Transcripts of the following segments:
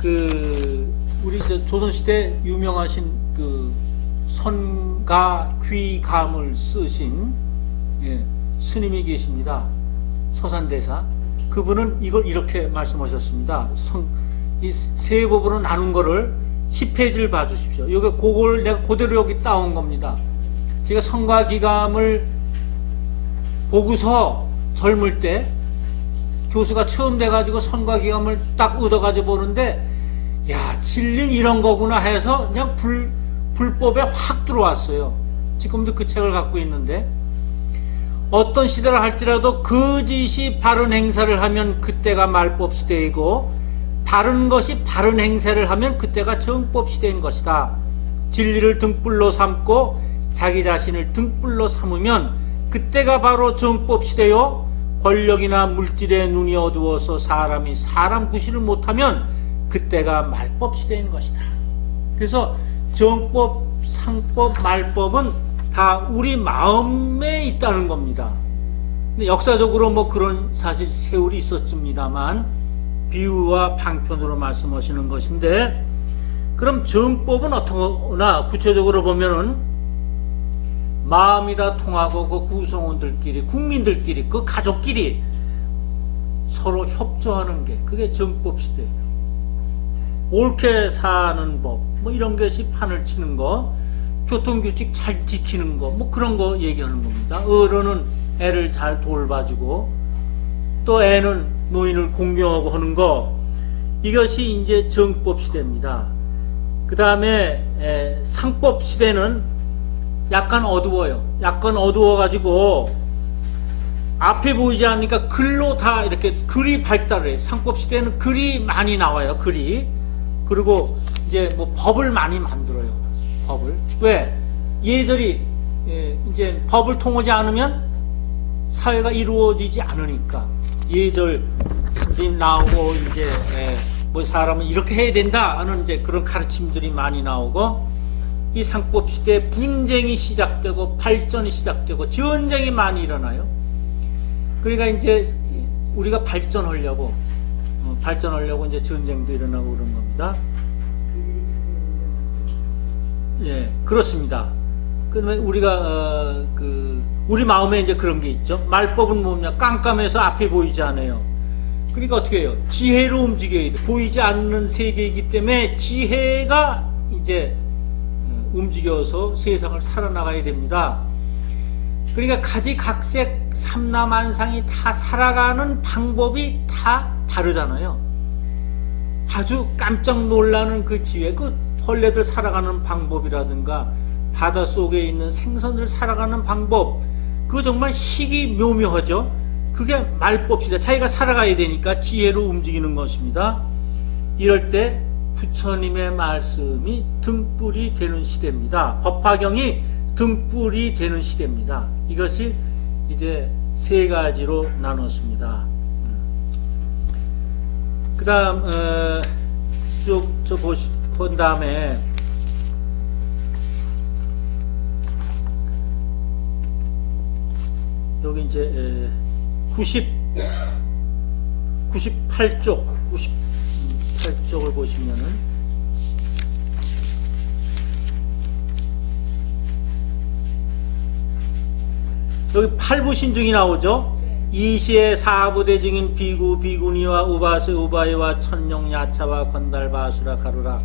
우리 조선시대 유명하신 선가귀감을 쓰신 스님이 계십니다. 서산대사. 그분은 이걸 이렇게 말씀하셨습니다. 이 세법으로 나눈 거를 10페이지를 봐주십시오. 그걸 내가 그대로 여기 따온 겁니다. 제가 선가귀감을 보고서 젊을 때 교수가 처음 돼가지고 선가귀감을 딱 얻어가지고 보는데, 야, 진리는 이런 거구나 해서 그냥 불법에 확 들어왔어요. 지금도 그 책을 갖고 있는데, 어떤 시대를 할지라도 거짓이 바른 행사를 하면 그때가 말법 시대이고, 바른 것이 바른 행세를 하면 그때가 정법 시대인 것이다. 진리를 등불로 삼고 자기 자신을 등불로 삼으면 그때가 바로 정법 시대요. 권력이나 물질의 눈이 어두워서 사람이 사람 구실을 못하면 그때가 말법 시대인 것이다. 그래서 정법, 상법, 말법은 다 우리 마음에 있다는 겁니다. 근데 역사적으로 뭐 그런 사실 세월이 있었습니다만 비유와 방편으로 말씀하시는 것인데, 그럼 정법은 어떠나 구체적으로 보면은 마음이 다 통하고 그 구성원들끼리, 국민들끼리, 그 가족끼리 서로 협조하는 게 그게 정법 시대예요. 옳게 사는 법, 뭐 이런 것이 판을 치는 거, 교통규칙 잘 지키는 거, 뭐 그런 거 얘기하는 겁니다. 어른은 애를 잘 돌봐주고 또 애는 노인을 공경하고 하는 거, 이것이 이제 정법 시대입니다. 그 다음에 상법 시대는 약간 어두워요. 약간 어두워가지고 앞에 보이지 않으니까 글로 다 이렇게 글이 발달을 해요. 상법 시대는 글이 많이 나와요. 글이. 그리고 이제 뭐 법을 많이 만들어요. 법을. 왜? 예절이 이제 법을 통하지 않으면 사회가 이루어지지 않으니까 예절이 나오고, 이제 뭐 사람은 이렇게 해야 된다 하는 이제 그런 가르침들이 많이 나오고, 이 상법 시대에 분쟁이 시작되고 발전이 시작되고 전쟁이 많이 일어나요. 그러니까 이제 우리가 발전하려고 이제 전쟁도 일어나고 그런 겁니다. 예, 그렇습니다. 그러면 우리가 우리 마음에 이제 그런 게 있죠. 말법은 뭐냐? 깜깜해서 앞이 보이지 않아요. 그러니까 어떻게 해요? 지혜로 움직여야 돼. 보이지 않는 세계이기 때문에 지혜가 이제 움직여서 세상을 살아나가야 됩니다. 그러니까 가지각색 삼라만상이 다 살아가는 방법이 다 다르잖아요. 아주 깜짝 놀라는 그 지혜, 그 벌레들 살아가는 방법이라든가 바닷속에 있는 생선들 살아가는 방법, 그거 정말 희귀 묘묘하죠. 그게 말법시다. 자기가 살아가야 되니까 지혜로 움직이는 것입니다. 이럴 때 부처님의 말씀이 등불이 되는 시대입니다. 법화경이 등불이 되는 시대입니다. 이것이 이제 세 가지로 나눴습니다. 그 다음 쭉 본 다음에 여기 이제 98쪽을 보시면은 여기 팔부신중이 나오죠. 이시의 사부대 증인 비구 비구니와 우바스 우바이와 천룡 야차와 건달바수라 가루라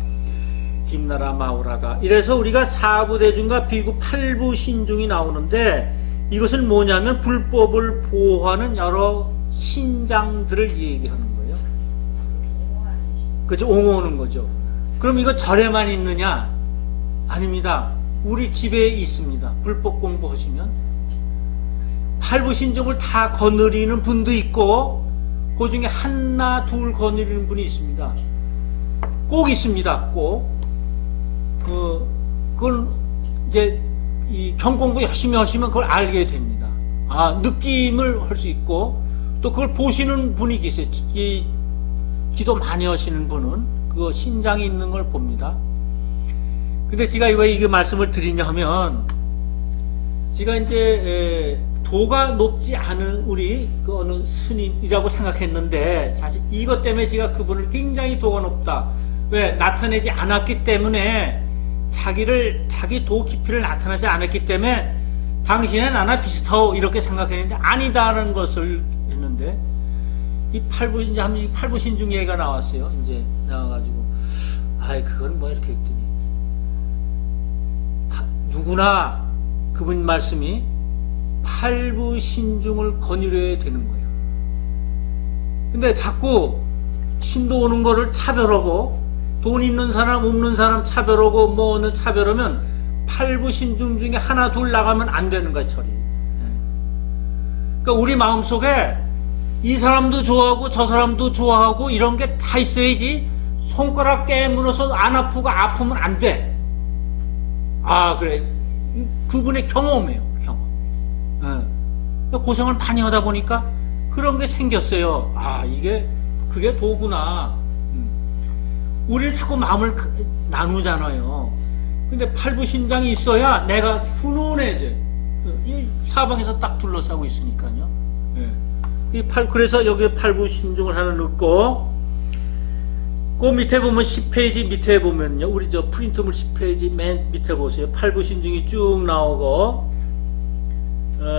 김나라 마우라가, 이래서 우리가 사부대중과 비구 팔부신중이 나오는데, 이것은 뭐냐면 불법을 보호하는 여러 신장들을 얘기하는 거예요. 그죠? 옹호하는 거죠. 그럼 이거 절에만 있느냐? 아닙니다. 우리 집에 있습니다. 불법 공부하시면 팔부신종을 다 거느리는 분도 있고, 그 중에 하나 둘 거느리는 분이 있습니다. 꼭 있습니다. 꼭. 그건 이제 이 경공부 열심히 하시면 그걸 알게 됩니다. 아, 느낌을 할 수 있고, 또 그걸 보시는 분이 계세요. 이 기도 많이 하시는 분은 그 신장이 있는 걸 봅니다. 근데 제가 왜 이 말씀을 드리냐 하면, 제가 이제 도가 높지 않은 우리 어느 스님이라고 생각했는데, 사실 이것 때문에 제가 그분을 굉장히 도가 높다 왜 나타내지 않았기 때문에 자기 도 깊이를 나타나지 않았기 때문에 당신은 나나 비슷하오 이렇게 생각했는데 아니다라는 것을 했는데 이 팔부신중 얘기가 나왔어요. 이제 나와가지고 그건 뭐 이렇게 했더니 누구나 그분 말씀이 팔부신중을 거느려야 되는 거예요. 근데 자꾸 신도 오는 거를 차별하고 돈 있는 사람 없는 사람 차별하고 뭐는 차별하면 팔부신중 중에 하나 둘 나가면 안 되는 거야 철이. 그러니까 우리 마음속에 이 사람도 좋아하고 저 사람도 좋아하고 이런 게 다 있어야지 손가락 깨물어서 안 아프고 아프면 안 돼. 그래. 그분의 경험이에요. 경험. 고생을 많이 하다 보니까 그런 게 생겼어요. 그게 도구나. 우리를 자꾸 마음을 나누잖아요. 근데 팔부신장이 있어야 내가 훈훈해져. 이 사방에서 딱 둘러싸고 있으니까요. 그래서 여기 팔부신중을 하나 넣고, 그 밑에 보면 10페이지 밑에 보면요. 우리 저 프린트물 10페이지 맨 밑에 보세요. 팔부신중이 쭉 나오고,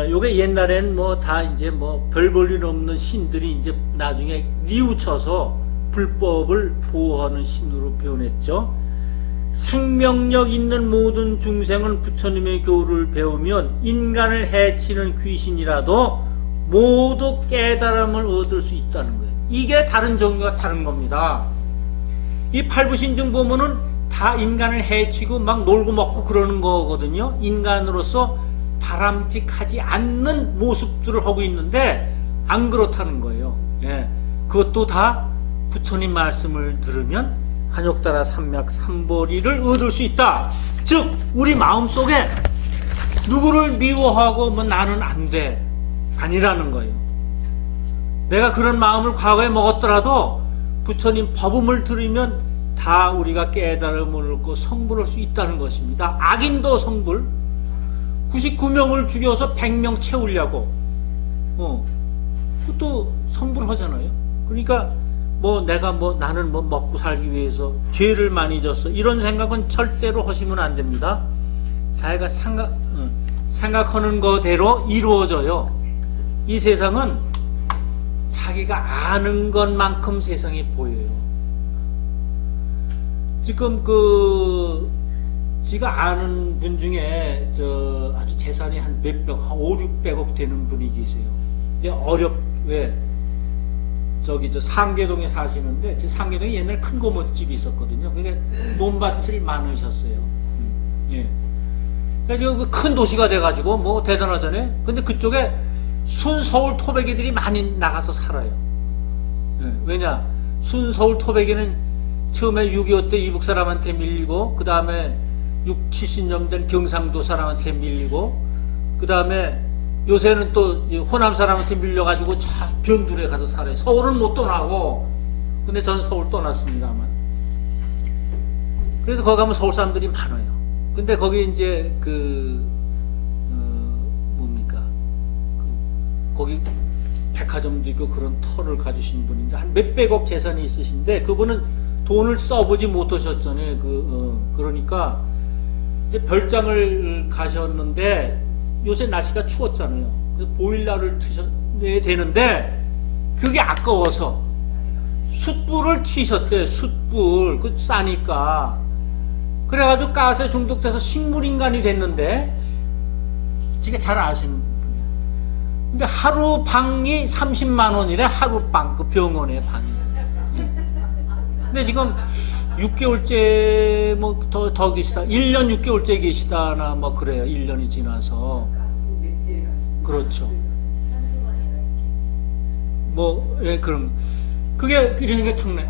요게 옛날엔 뭐 다 이제 뭐 별 볼 일 없는 신들이 이제 나중에 뉘우쳐서 불법을 보호하는 신으로 표현했죠. 생명력 있는 모든 중생은 부처님의 교를 배우면 인간을 해치는 귀신이라도 모두 깨달음을 얻을 수 있다는 거예요. 이게 다른 종류가 다른 겁니다. 이 팔부신중 보면은 다 인간을 해치고 막 놀고 먹고 그러는 거거든요. 인간으로서 바람직하지 않는 모습들을 하고 있는데 안 그렇다는 거예요. 그것도 다 부처님 말씀을 들으면 한욕따라 삼맥 삼보리를 얻을 수 있다. 즉 우리 마음속에 누구를 미워하고 뭐 나는 안 돼 아니라는 거예요. 내가 그런 마음을 과거에 먹었더라도 부처님 법음을 들으면 다 우리가 깨달음을 얻고 성불할 수 있다는 것입니다. 악인도 성불, 99명을 죽여서 100명 채우려고 그것도 성불하잖아요. 그러니까 나는 먹고 살기 위해서 죄를 많이 졌어 이런 생각은 절대로 하시면 안 됩니다. 자기가 생각하는 거대로 이루어져요. 이 세상은 자기가 아는 것만큼 세상이 보여요. 지금 제가 아는 분 중에 아주 재산이 한 5, 600억 되는 분이 계세요. 왜 상계동에 사시는데, 제 상계동에 옛날 큰 고모집이 있었거든요. 그게 논밭을 많으셨어요. 그래서 큰 도시가 돼가지고 뭐 대단하잖아요. 근데 그쪽에 순서울 토백이들이 많이 나가서 살아요. 왜냐? 순서울 토백이는 처음에 6.25 때 이북 사람한테 밀리고, 그 다음에 6, 70년 된 경상도 사람한테 밀리고, 그 다음에 요새는 또 호남 사람한테 밀려가지고 저 변두리에 가서 살아요. 서울은 못 떠나고, 근데 전 서울 떠났습니다만. 그래서 거기 가면 서울 사람들이 많아요. 근데 거기 이제 거기 백화점도 있고 그런 터를 가지신 분인데 한 몇백억 재산이 있으신데 그분은 돈을 써보지 못하셨잖아요. 그러니까 이제 별장을 가셨는데 요새 날씨가 추웠잖아요. 그래서 보일러를 트셔야 되는데 그게 아까워서 숯불을 튀셨대요. 숯불. 그 싸니까. 그래가지고 가스에 중독돼서 식물인간이 됐는데 지금 잘 아시는 분이야. 근데 하루 방이 30만 원이래. 하루 방. 그 병원의 방이. 근데 지금 6개월째 더 계시다. 1년 6개월째 계시다나 뭐 그래요. 1년이 지나서. 그렇죠. 그럼 그게 이런 게 탁네.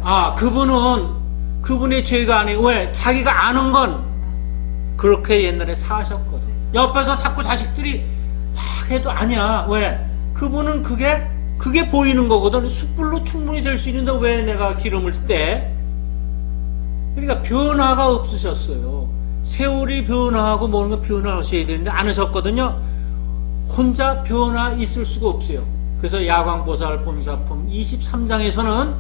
그분의 죄가 아니고 왜 자기가 아는 건 그렇게 옛날에 사셨거든. 옆에서 자꾸 자식들이 막 해도 아니야. 왜? 그분은 그게 보이는 거거든. 숯불로 충분히 될 수 있는데 왜 내가 기름을 떼? 그러니까 변화가 없으셨어요. 세월이 변화하고 모든 건 변화하셔야 되는데 안 하셨거든요. 혼자 변화 있을 수가 없어요. 그래서 야광보살 본사품 23장에서는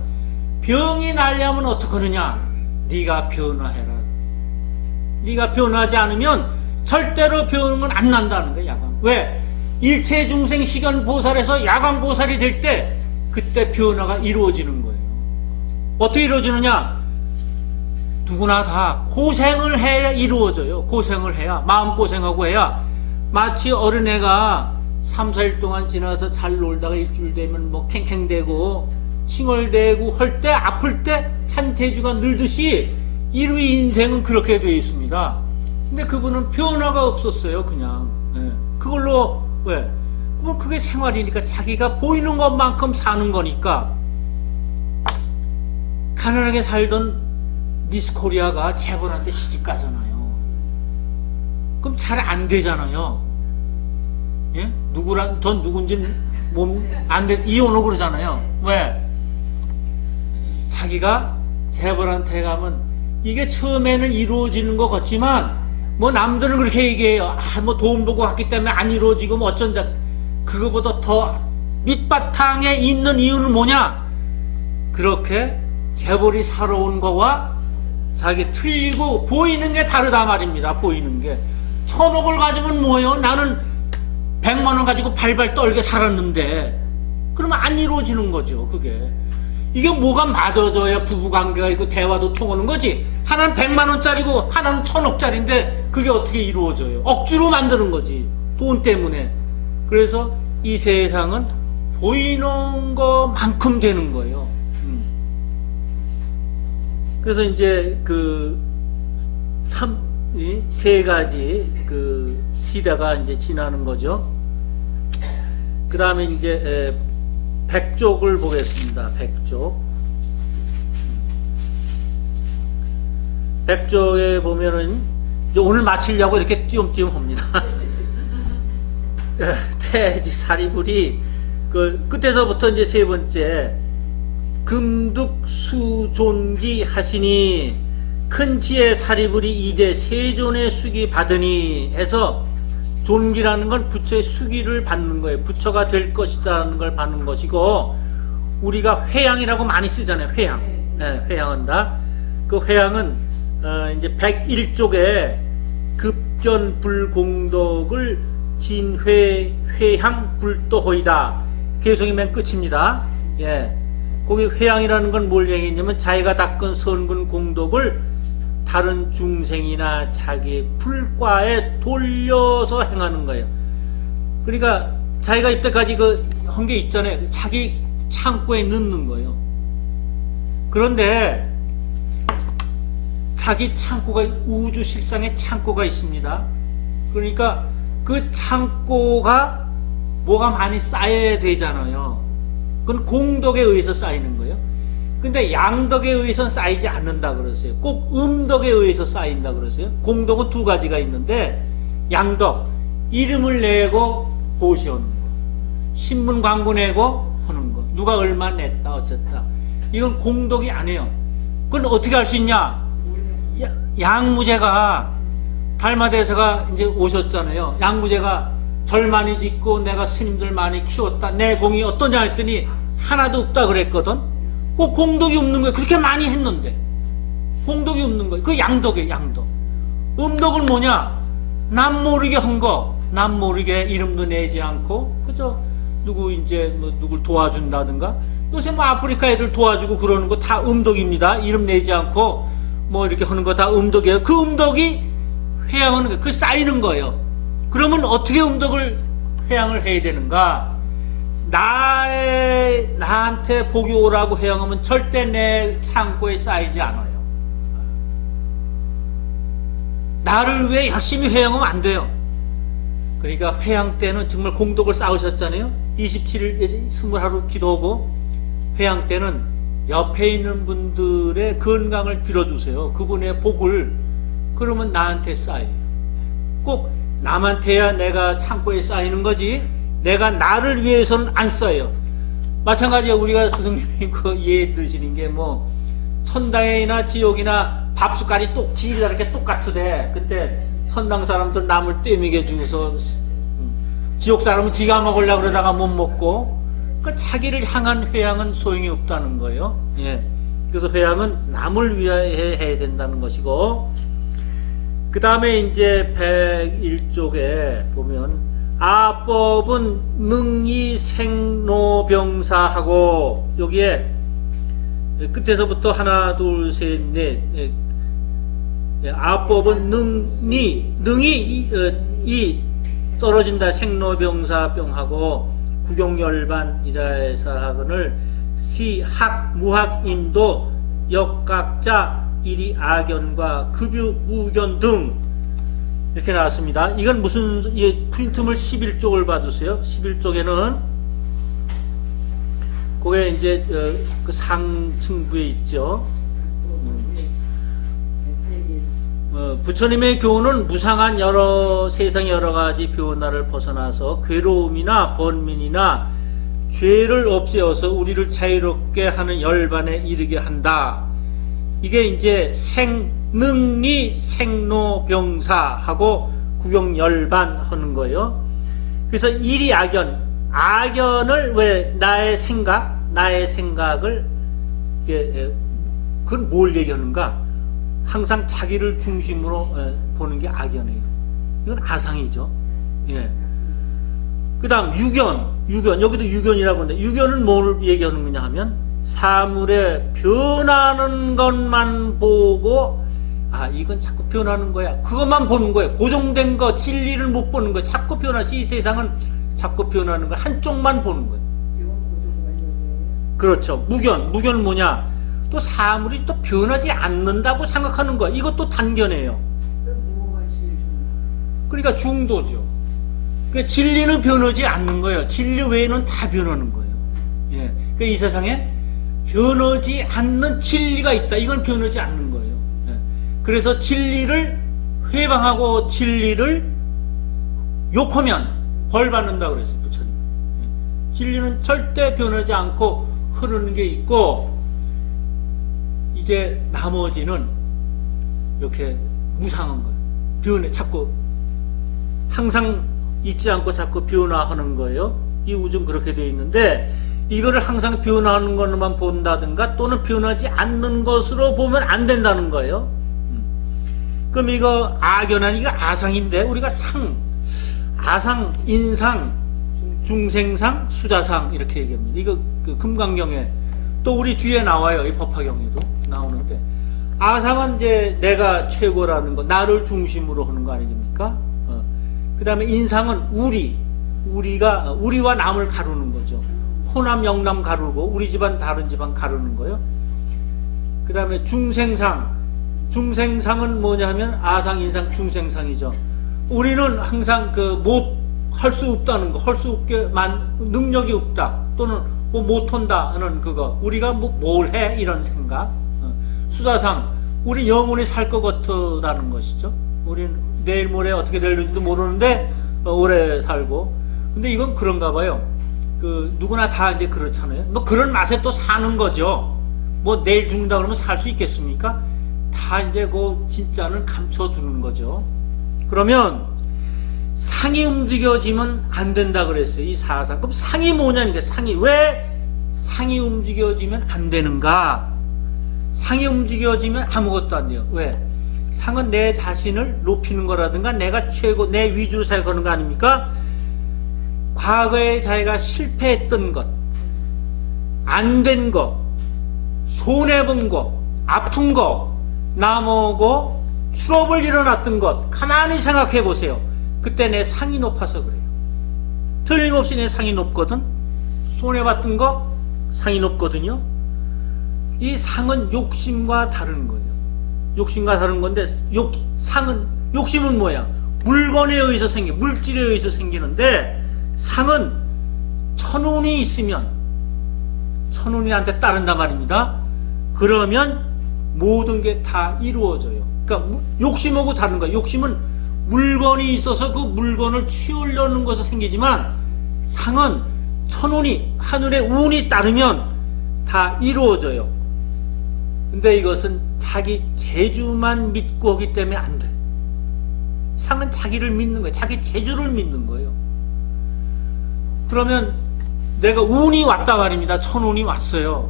병이 나려면 어떡하느냐? 네가 변화해라. 네가 변하지 않으면 절대로 변은 안 난다는 거야. 야광. 왜? 일체 중생 희견 보살에서 야광 보살이 될 때 그때 변화가 이루어지는 거예요. 어떻게 이루어지느냐? 누구나 다 고생을 해야 이루어져요. 고생을 해야, 마음고생하고 해야. 마치 어린애가 3, 4일 동안 지나서 잘 놀다가 일주일 되면 뭐 캥캥대고 칭얼대고 할 때, 아플 때 한태주가 늘듯이 이루의 인생은 그렇게 되어 있습니다. 근데 그분은 변화가 없었어요. 그냥 그걸로. 왜? 뭐 그게 생활이니까, 자기가 보이는 것만큼 사는 거니까. 가난하게 살던 미스 코리아가 재벌한테 시집 가잖아요. 그럼 잘 안 되잖아요. 예? 누구랑, 전 누군지 안 돼, 이혼하고 그러잖아요. 왜? 자기가 재벌한테 가면 이게 처음에는 이루어지는 것 같지만, 뭐 남들은 그렇게 얘기해요. 뭐 돈 보고 왔기 때문에 안 이루어지고 뭐 어쩐다. 그거보다 더 밑바탕에 있는 이유는 뭐냐? 그렇게 재벌이 살아온 거와 자기 틀리고 보이는 게 다르다 말입니다. 보이는 게. 1,000억을 가지면 뭐예요? 나는 100만 원 가지고 발발 떨게 살았는데. 그러면 안 이루어지는 거죠. 그게. 이게 뭐가 맞아져야 부부관계가 있고 대화도 통하는 거지. 하나는 100만 원짜리고 하나는 1,000억짜리인데 그게 어떻게 이루어져요? 억지로 만드는 거지. 돈 때문에. 그래서 이 세상은 보이는 것만큼 되는 거예요. 그래서 이제 세 가지 시대가 이제 지나는 거죠. 그 다음에 이제 백족을 보겠습니다. 백족에 보면은 이제 오늘 마치려고 이렇게 띄엄띄엄합니다. 태지 사리불이 그 끝에서부터 이제 세 번째, 금득수존기 하시니 큰 지혜 사리불이 이제 세존의 수기 받으니 해서, 존기라는 건 부처의 수기를 받는 거예요. 부처가 될 것이라는 걸 받는 것이고, 우리가 회양이라고 많이 쓰잖아요. 회양. 네, 회양한다. 그 회양은 이제 101쪽에 급견불공덕을 진회 회향불도호이다. 개성이 맨 끝입니다. 예. 거기 회양이라는 건 뭘 얘기했냐면, 자기가 닦은 선근 공덕을 다른 중생이나 자기 불과에 돌려서 행하는 거예요. 그러니까 자기가 이때까지 한 게 있잖아요. 자기 창고에 넣는 거예요. 그런데 자기 창고가, 우주 실상에 창고가 있습니다. 그러니까 그 창고가 뭐가 많이 쌓여야 되잖아요. 그건 공덕에 의해서 쌓이는 거예요. 근데 양덕에 의해서는 쌓이지 않는다 그러세요. 꼭 음덕에 의해서 쌓인다 그러세요. 공덕은 두 가지가 있는데, 양덕, 이름을 내고 보시오는 거, 신문 광고 내고 하는 거, 누가 얼마 냈다 어쨌다, 이건 공덕이 아니에요. 그건 어떻게 할 수 있냐? 양무제가, 달마대사가 이제 오셨잖아요. 양무제가 절 많이 짓고 내가 스님들 많이 키웠다, 내 공이 어떠냐 했더니 하나도 없다 그랬거든. 그 공덕이 없는 거예요. 그렇게 많이 했는데 공덕이 없는 거예요. 그 양덕이에요. 양덕. 음덕은 뭐냐? 남 모르게 한 거, 남 모르게 이름도 내지 않고, 그죠? 누구 이제 뭐 누굴 도와준다든가, 요새 뭐 아프리카 애들 도와주고 그러는 거 다 음덕입니다. 이름 내지 않고 뭐 이렇게 하는 거 다 음덕이에요. 그 음덕이 회양하는 거예요. 그 쌓이는 거예요. 그러면 어떻게 음덕을 회양을 해야 되는가? 나한테 복이 오라고 회양하면 절대 내 창고에 쌓이지 않아요. 나를 위해 열심히 회양하면 안 돼요. 그러니까 회양 때는 정말 공덕을 쌓으셨잖아요. 27일 20하루 기도하고, 회양 때는 옆에 있는 분들의 건강을 빌어주세요. 그분의 복을. 그러면 나한테 쌓여요. 꼭 남한테야 내가 창고에 쌓이는 거지, 내가 나를 위해서는 안 써요. 마찬가지로 우리가 스승님이 예 드시는 게 뭐 천당이나 지옥이나 밥숟갈이 길이가 이렇게 똑같으대. 그때 천당 사람들 남을 떼미게 주고서 지옥 사람은 지가 먹으려고 그러다가 못 먹고, 그 자기를 향한 회양은 소용이 없다는 거예요. 예. 그래서 회양은 남을 위하여 해야 된다는 것이고, 그 다음에 이제 101쪽에 보면 아법은 능이 생로병사하고, 여기에 끝에서부터 하나 둘 셋 넷, 아법은 능이 이 떨어진다 생로병사병하고 구경열반이라해서 하거늘 시학 무학인도 역각자 일이 악연과 급유 무견 등 이렇게 나왔습니다. 이건 무슨 프린트물 11쪽을 봐주세요. 11쪽에는 그게 이제 그 상층부에 있죠. 부처님의 교훈은 무상한 세상의 여러 가지 변화를 벗어나서 괴로움이나 번민이나 죄를 없애어서 우리를 자유롭게 하는 열반에 이르게 한다. 이게 이제 능리 생로병사하고 구경열반 하는 거예요. 그래서 일이 악연을 왜 나의 생각을 그건 뭘 얘기하는가? 항상 자기를 중심으로 보는 게 악연이에요. 이건 아상이죠. 예. 그 다음 유견, 여기도 유견이라고 하는데, 유견은 뭘 얘기하는 거냐 하면 사물에 변하는 것만 보고, 이건 자꾸 변하는 거야, 그것만 보는 거예요. 고정된 거, 진리를 못 보는 거예요. 자꾸 변하시, 이 세상은 자꾸 변하는 거, 한쪽만 보는 거예요. 그렇죠. 무견은 뭐냐? 또 사물이 또 변하지 않는다고 생각하는 거야. 이것도 단견이에요. 그러니까 중도죠. 그러니까 진리는 변하지 않는 거예요. 진리 외에는 다 변하는 거예요. 예. 그러니까 이 세상에 변하지 않는 진리가 있다. 이건 변하지 않는 거예요. 예. 그래서 진리를 회방하고 진리를 욕하면 벌 받는다 그랬어요, 부처님. 예. 진리는 절대 변하지 않고 흐르는 게 있고, 이제 나머지는 이렇게 무상한 거예요. 자꾸 항상 있지 않고 자꾸 변화하는 거예요. 이 우주는 그렇게 되어 있는데, 이거를 항상 변화하는 것만 본다든가 또는 변하지 않는 것으로 보면 안 된다는 거예요. 그럼 이거 악연한 이거 아상인데, 우리가 아상, 인상, 중생상, 수자상 이렇게 얘기합니다. 이거 그 금강경에 또 우리 뒤에 나와요. 이 법화경에도 나오는데, 아상은 이제 내가 최고라는 거, 나를 중심으로 하는 거 아닙니까? 그 다음에 인상은 우리와 남을 가르는 거죠. 호남, 영남 가르고 우리 집안, 다른 집안 가르는 거예요. 그 다음에 중생상은 뭐냐 하면 아상, 인상, 중생상이죠. 우리는 항상 할 수 없다는 거, 할 수 없게 능력이 없다, 또는 뭐 못한다는 그거, 우리가 뭘 해, 이런 생각. 수다상, 우리 영원히 살 것 같다는 것이죠. 우리는 내일 모레 어떻게 될지도 모르는데 오래 살고. 근데 이건 그런가 봐요. 누구나 다 이제 그렇잖아요. 뭐 그런 맛에 또 사는 거죠. 뭐 내일 죽는다 그러면 살 수 있겠습니까? 다 이제 진짜는 감춰두는 거죠. 그러면 상이 움직여지면 안 된다 그랬어요. 이 사상. 그럼 상이 뭐냐니까. 왜 상이 움직여지면 안 되는가? 상이 움직여지면 아무것도 안 돼요. 왜? 상은 내 자신을 높이는 거라든가 내가 최고, 내 위주로 생각하는 거 아닙니까? 과거에 자기가 실패했던 것, 안 된 것, 손해본 것, 아픈 것, 나무고 추업을 일어났던 것, 가만히 생각해 보세요. 그때 내 상이 높아서 그래요. 틀림없이 내 상이 높거든. 손해봤던 거 상이 높거든요. 이 상은 욕심과 다른 거예요. 욕심과 다른 건데, 욕심은 뭐야? 물건에 의해서 물질에 의해서 생기는데, 상은 천운이 있으면 천운이한테 따른단 말입니다. 그러면 모든 게 다 이루어져요. 그러니까 욕심하고 다른 거예요. 욕심은 물건이 있어서 그 물건을 취하려는 것에서 생기지만, 상은 천운이, 하늘의 운이 따르면 다 이루어져요. 근데 이것은 자기 재주만 믿고 하기 때문에 안 돼. 상은 자기를 믿는 거예요. 자기 재주를 믿는 거예요. 그러면 내가 운이 왔다 말입니다. 천운이 왔어요.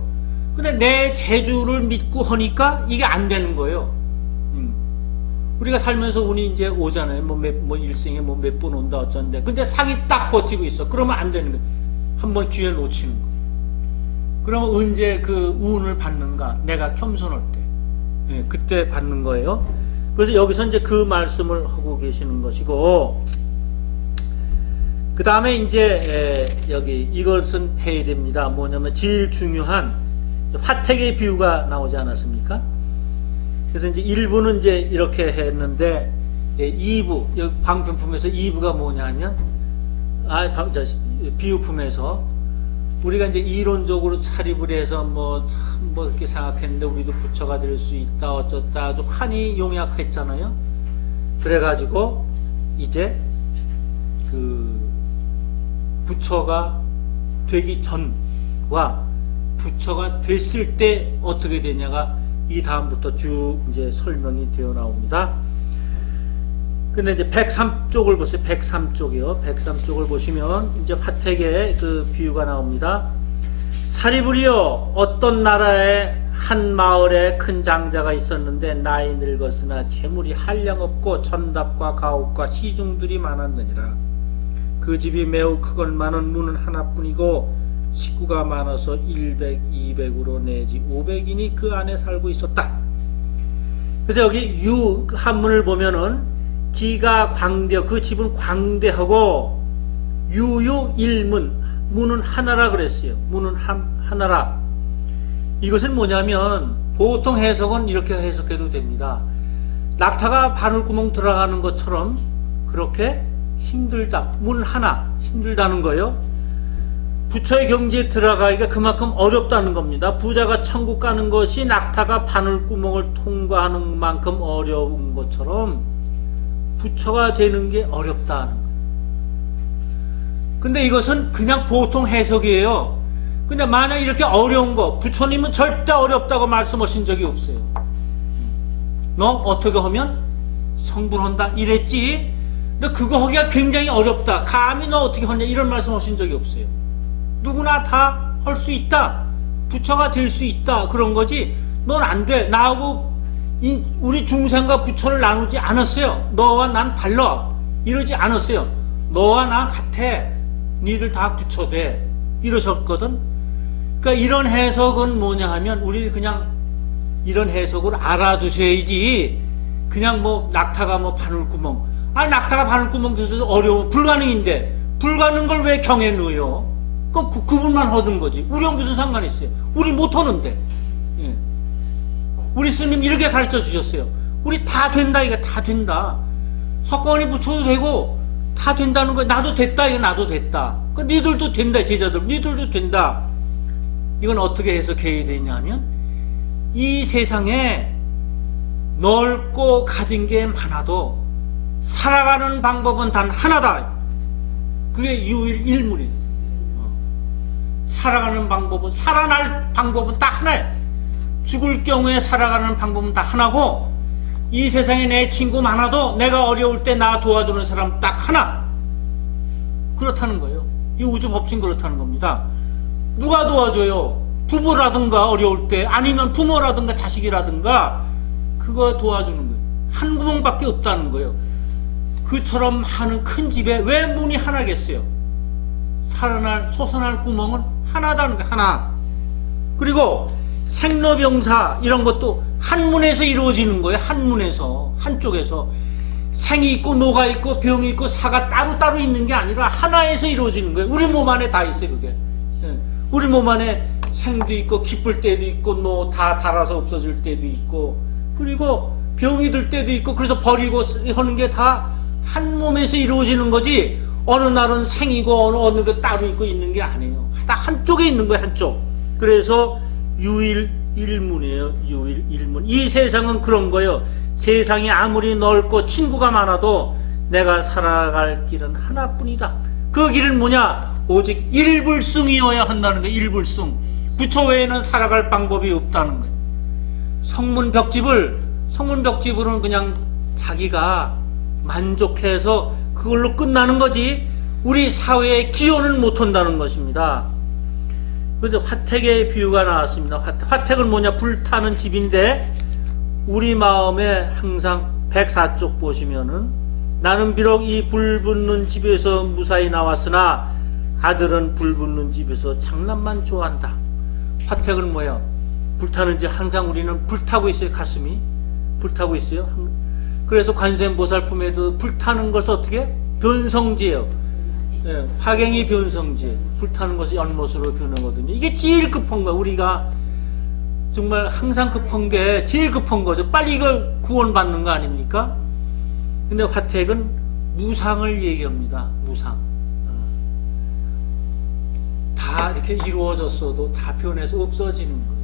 근데 내 재주를 믿고 하니까 이게 안 되는 거예요. 우리가 살면서 운이 이제 오잖아요. 뭐 일생에 뭐 몇 번 온다 어쩐데. 근데 상이 딱 버티고 있어. 그러면 안 되는 거예요. 한번 기회 놓치는 거예요. 그러면 언제 그 운을 받는가? 내가 겸손할 때. 예, 그때 받는 거예요. 그래서 여기서 이제 그 말씀을 하고 계시는 것이고, 그 다음에 이제 여기 이것은 해야 됩니다. 뭐냐면 제일 중요한 화택의 비유가 나오지 않았습니까? 그래서 이제 1부는 이제 이렇게 했는데, 이제 2부, 여기 방편품에서 2부가 뭐냐면, 비유품에서 우리가 이제 이론적으로 차립을 해서 뭐 이렇게 생각했는데 우리도 부처가 될 수 있다 어쩌다 아주 환히 용약했잖아요. 그래가지고 이제 그 부처가 되기 전과 부처가 됐을 때 어떻게 되냐가 이 다음부터 쭉 이제 설명이 되어 나옵니다. 근데 이제 103쪽을 보세요. 103쪽이요. 103쪽을 보시면 이제 화택의 그 비유가 나옵니다. 사리불이여, 어떤 나라에 한 마을에 큰 장자가 있었는데 나이 늙었으나 재물이 한량없고 전답과 가옥과 시중들이 많았느니라. 그 집이 매우 크건만은 문은 하나뿐이고 식구가 많아서 100, 200으로 내지 500인이 그 안에 살고 있었다. 그래서 여기 유 한문을 보면은 기가 광대, 그 집은 광대하고 유유 일문, 문은 하나라 그랬어요. 문은 하나라. 이것은 뭐냐면 보통 해석은 이렇게 해석해도 됩니다. 낙타가 바늘구멍 들어가는 것처럼 그렇게 힘들다. 문 하나, 힘들다는 거예요. 부처의 경지에 들어가기가 그만큼 어렵다는 겁니다. 부자가 천국 가는 것이 낙타가 바늘구멍을 통과하는 만큼 어려운 것처럼 부처가 되는 게 어렵다는 거예요. 근데 이것은 그냥 보통 해석이에요. 근데 만약 이렇게 어려운 거, 부처님은 절대 어렵다고 말씀하신 적이 없어요. 너 어떻게 하면 성불한다 이랬지? 근데 그거 하기가 굉장히 어렵다. 감히 너 어떻게 하냐 이런 말씀하신 적이 없어요. 누구나 다 할 수 있다. 부처가 될 수 있다. 그런 거지. 넌 안 돼. 나하고 우리 중생과 부처를 나누지 않았어요. 너와 난 달라. 이러지 않았어요. 너와 나 같아. 니들 다 부처 돼. 이러셨거든. 그러니까 이런 해석은 뭐냐 하면 우리 그냥 이런 해석을 알아두셔야지. 그냥 뭐 낙타가 뭐 바늘구멍. 낙타가 바늘구멍 돼서 어려워. 불가능인데. 불가능한 걸 왜 경에 넣어요? 그분만 하던 거지. 우리랑 무슨 상관이 있어요? 우리 못 하는데. 예. 우리 스님 이렇게 가르쳐 주셨어요. 우리 다 된다, 이거 다 된다. 석관이 붙여도 되고, 다 된다는 거야. 나도 됐다, 이거 나도 됐다. 니들도 된다, 제자들. 니들도 된다. 이건 어떻게 해석해야 되냐면, 이 세상에 넓고 가진 게 많아도 살아가는 방법은 단 하나다. 그게 유일일문이에요. 살아가는 방법은, 살아날 방법은 딱 하나예요. 죽을 경우에 살아가는 방법은 다 하나고, 이 세상에 내 친구 많아도 내가 어려울 때 나 도와주는 사람 딱 하나. 그렇다는 거예요. 이 우주 법칙은 그렇다는 겁니다. 누가 도와줘요? 부부라든가 어려울 때, 아니면 부모라든가 자식이라든가 그거 도와주는 거예요. 한 구멍밖에 없다는 거예요. 그처럼 하는 큰 집에 왜 문이 하나겠어요? 솟아날 구멍은 하나다는 거예요. 하나. 그리고 생로병사 이런 것도 한 문에서 이루어지는 거예요. 한 문에서, 한쪽에서. 생이 있고 노가 있고 병이 있고 사가 따로따로 있는 게 아니라 하나에서 이루어지는 거예요. 우리 몸 안에 다 있어요. 그게. 우리 몸 안에 생도 있고 기쁠 때도 있고 노 다 닳아서 없어질 때도 있고, 그리고 병이 들 때도 있고, 그래서 버리고 하는 게 다 한 몸에서 이루어지는 거지, 어느 날은 생이고 어느 게 따로 있고 있는 게 아니에요. 다 한쪽에 있는 거예요. 한쪽. 그래서 유일일문이에요. 유일일문. 이 세상은 그런 거예요. 세상이 아무리 넓고 친구가 많아도 내가 살아갈 길은 하나뿐이다. 그 길은 뭐냐? 오직 일불승이어야 한다는 거예요. 일불승. 부처 외에는 살아갈 방법이 없다는 거예요. 성문벽집으로는 그냥 자기가 만족해서 그걸로 끝나는 거지, 우리 사회에 기여는 못한다는 것입니다. 그래서 화택의 비유가 나왔습니다. 화택은 뭐냐? 불타는 집인데 우리 마음에 항상 104쪽 보시면은 나는 비록 이 불붙는 집에서 무사히 나왔으나 아들은 불붙는 집에서 장난만 좋아한다. 화택은 뭐야? 불타는 집 항상 우리는 불타고 있어요. 가슴이 불타고 있어요. 그래서 관세음보살품에도 불타는 것을 어떻게? 변성지예요. 예, 화경이 변성지, 불타는 것이 연못으로 변하거든요. 이게 제일 급한 거야. 우리가 정말 항상 급한 게 제일 급한 거죠. 빨리 이걸 구원받는 거 아닙니까? 근데 화택은 무상을 얘기합니다. 무상. 다 이렇게 이루어졌어도 다 변해서 없어지는 거예요.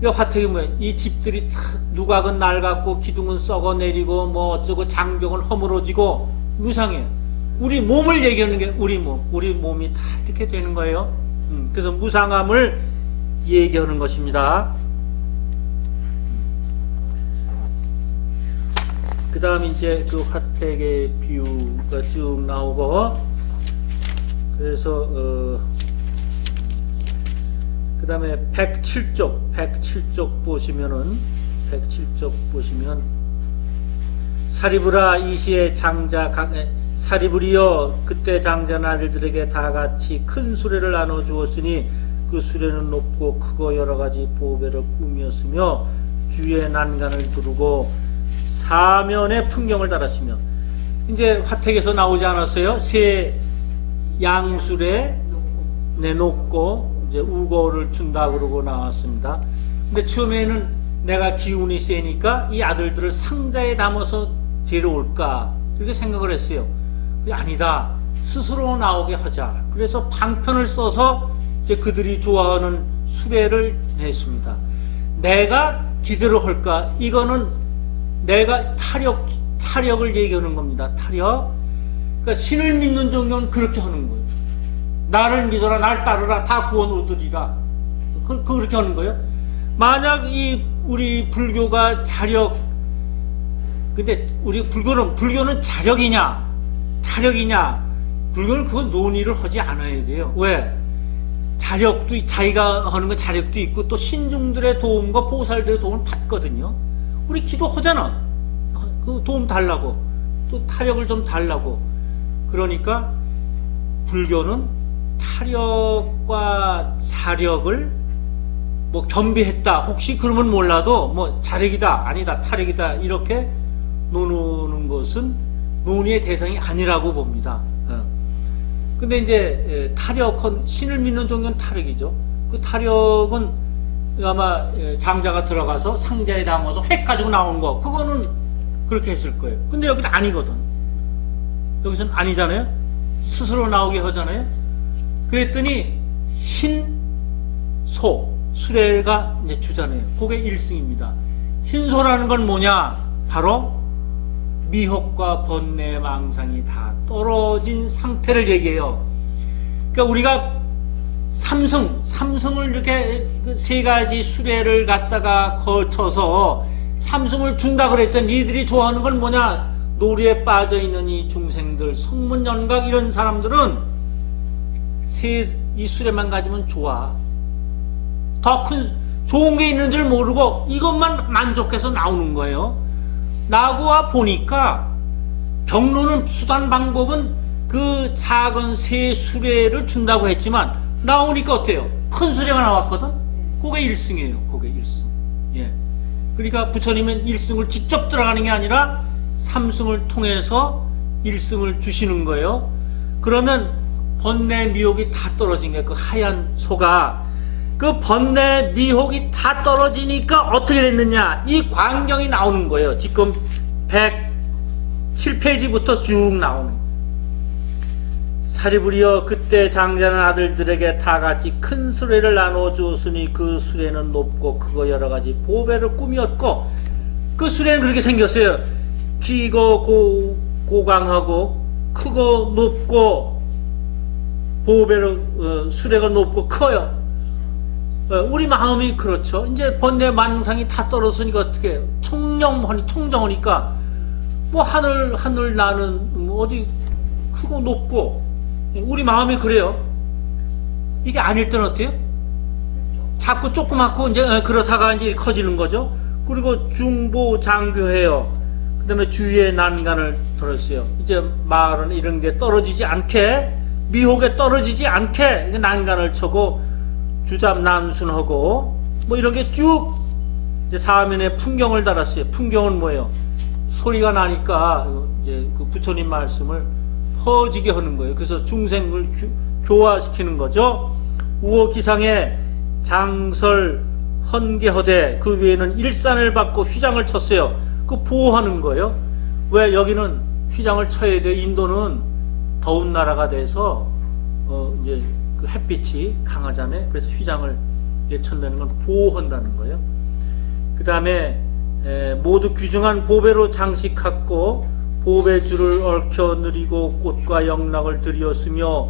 그러니까 화택이 뭐야? 이 집들이 누각은 낡았고 기둥은 썩어내리고 뭐 어쩌고 장벽은 허물어지고 무상해요. 우리 몸을 얘기하는 게 우리 몸이 다 이렇게 되는 거예요. 그래서 무상함을 얘기하는 것입니다. 그 다음 이제 그 화택의 비유가 쭉 나오고, 그래서 그 다음에 107쪽 보시면은 107쪽 보시면 사리부라 이시의 장자 사리부리여 그때 장자는 아들들에게 다 같이 큰 수레를 나눠 주었으니 그 수레는 높고 크고 여러 가지 보배를 꾸몄으며 주의 난간을 두르고 사면의 풍경을 달았으며, 이제 화택에서 나오지 않았어요? 새 양수레 내놓고 이제 우고를 준다 그러고 나왔습니다. 근데 처음에는 내가 기운이 세니까 이 아들들을 상자에 담아서 데려올까 이렇게 생각을 했어요. 아니다, 스스로 나오게 하자. 그래서 방편을 써서 이제 그들이 좋아하는 수레를 냈습니다. 내가 기대로 할까? 이거는 내가 타력을 얘기하는 겁니다. 타력. 그러니까 신을 믿는 종교는 그렇게 하는 거예요. 나를 믿어라, 날 따르라, 다 구원 얻으리라. 그렇게 하는 거예요. 만약 우리 불교가 자력, 근데 우리 불교는 자력이냐 타력이냐, 불교는 그건 논의를 하지 않아야 돼요. 왜? 자력도, 자기가 하는 건 자력도 있고 또 신중들의 도움과 보살들의 도움을 받거든요. 우리 기도하잖아. 그 도움 달라고, 또 타력을 좀 달라고. 그러니까 불교는 타력과 자력을 뭐 겸비했다, 혹시 그러면 몰라도 뭐 자력이다, 아니다, 타력이다, 이렇게 노는 것은 논의의 대상이 아니라고 봅니다. 근데 이제 타력은, 신을 믿는 종교는 타력이죠. 그 타력은 아마 장자가 들어가서 상자에 담아서 획 가지고 나오는 거, 그거는 그렇게 했을 거예요. 근데 여기는 아니거든. 여기서는 아니잖아요. 스스로 나오게 하잖아요. 그랬더니 흰 수레가 이제 주잖아요. 그게 일승입니다. 흰소라는 건 뭐냐? 바로 미혹과 번뇌, 망상이 다 떨어진 상태를 얘기해요. 그러니까 우리가 삼승을 이렇게 세 가지 수레를 갖다가 거쳐서 삼승을 준다 그랬잖아. 니들이 좋아하는 건 뭐냐? 놀이에 빠져있는 이 중생들, 성문연각 이런 사람들은 이 수레만 가지면 좋아. 더 큰 좋은 게 있는 줄 모르고 이것만 만족해서 나오는 거예요. 나고 보니까 경로는, 수단 방법은 그 작은 새 수레를 준다고 했지만 나오니까 어때요? 큰 수레가 나왔거든? 그게 일승이에요. 그게 일승. 예. 그러니까 부처님은 일승을 직접 들어가는 게 아니라 삼승을 통해서 일승을 주시는 거예요. 그러면 번뇌 미혹이 다 떨어진 게, 그 하얀 소가, 그 번뇌 미혹이 다 떨어지니까 어떻게 됐느냐, 이 광경이 나오는 거예요. 지금 107페이지부터 쭉 나오는 거예요. 사리부리여 그때 장자는 아들들에게 다 같이 큰 수레를 나눠 주었으니 그 수레는 높고 크고 여러 가지 보배를 꾸몄고, 그 수레는 그렇게 생겼어요. 길고 고강하고 크고 높고 보배를, 수레가 높고 커요. 우리 마음이 그렇죠. 이제 번뇌 만상이 다 떨어졌으니까 어떻게 해요? 청정하니까 뭐 하늘 나는 뭐 어디 크고 높고, 우리 마음이 그래요. 이게 아닐 때는 어때요? 자꾸 조그맣고 이제 그렇다가 이제 커지는 거죠. 그리고 중보 장교해요. 그다음에 주위에 난간을 들었어요. 이제 마을은 이런 게 떨어지지 않게, 미혹에 떨어지지 않게 난간을 쳐고 주잡 난순하고 뭐 이런 게 쭉 이제 사면에 풍경을 달았어요. 풍경은 뭐예요? 소리가 나니까 이제 그 부처님 말씀을 퍼지게 하는 거예요. 그래서 중생을 교화시키는 거죠. 우호기상에 장설 헌계허대, 그 위에는 일산을 받고 휘장을 쳤어요. 그 보호하는 거예요. 왜 여기는 휘장을 쳐야 돼? 인도는 더운 나라가 돼서 이제 그 햇빛이 강하잖아요. 그래서 휘장을 쳤다는 건 보호한다는 거예요. 그 다음에 모두 귀중한 보배로 장식하고 보배줄을 얽혀 누리고 꽃과 영락을 들이었으며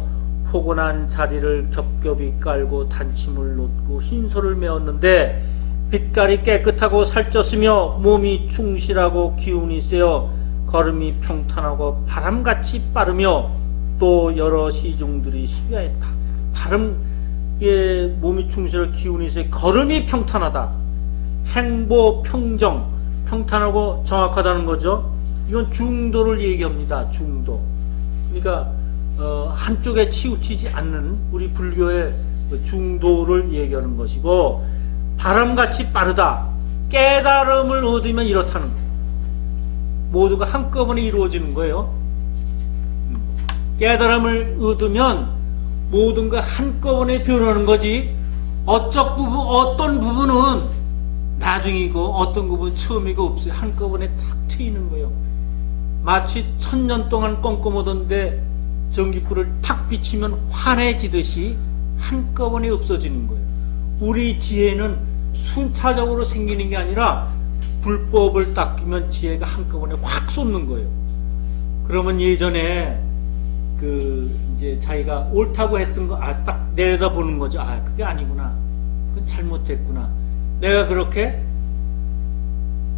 포근한 자리를 겹겹이 깔고 단침을 놓고 흰소를 메었는데 빛깔이 깨끗하고 살쪘으며 몸이 충실하고 기운이 세어 걸음이 평탄하고 바람같이 빠르며 또 여러 시중들이 시비하였다. 몸이 충실하고 기운이 세 걸음이 평탄하다. 행보 평정, 평탄하고 정확하다는 거죠. 이건 중도를 얘기합니다. 중도. 그러니까 한쪽에 치우치지 않는 우리 불교의 중도를 얘기하는 것이고, 바람같이 빠르다. 깨달음을 얻으면 이렇다는 거예요. 모두가 한꺼번에 이루어지는 거예요. 깨달음을 얻으면 모든 거 한꺼번에 변하는 거지, 어떤 부분은 나중이고 어떤 부분은 처음이고 없어요. 한꺼번에 탁 트이는 거예요. 마치 1000년 동안 껌껌하던데 전기불을 탁 비치면 환해지듯이 한꺼번에 없어지는 거예요. 우리 지혜는 순차적으로 생기는 게 아니라 불법을 딱 끼면 지혜가 한꺼번에 확 쏟는 거예요. 그러면 예전에 이제 자기가 옳다고 했던 거 딱 내려다보는 거죠. 그게 아니구나. 그건 잘못됐구나. 내가 그렇게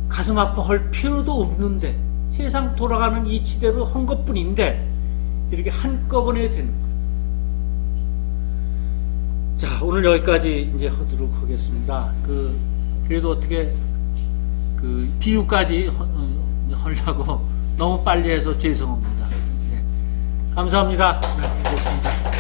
가슴 아파할 필요도 없는데, 세상 돌아가는 이치대로 한 것뿐인데 이렇게 한꺼번에 되는 거예요. 자, 오늘 여기까지 이제 하도록 하겠습니다. 그래도 어떻게 비유까지 하려고 너무 빨리 해서 죄송합니다. 네. 감사합니다. 네, 알겠습니다.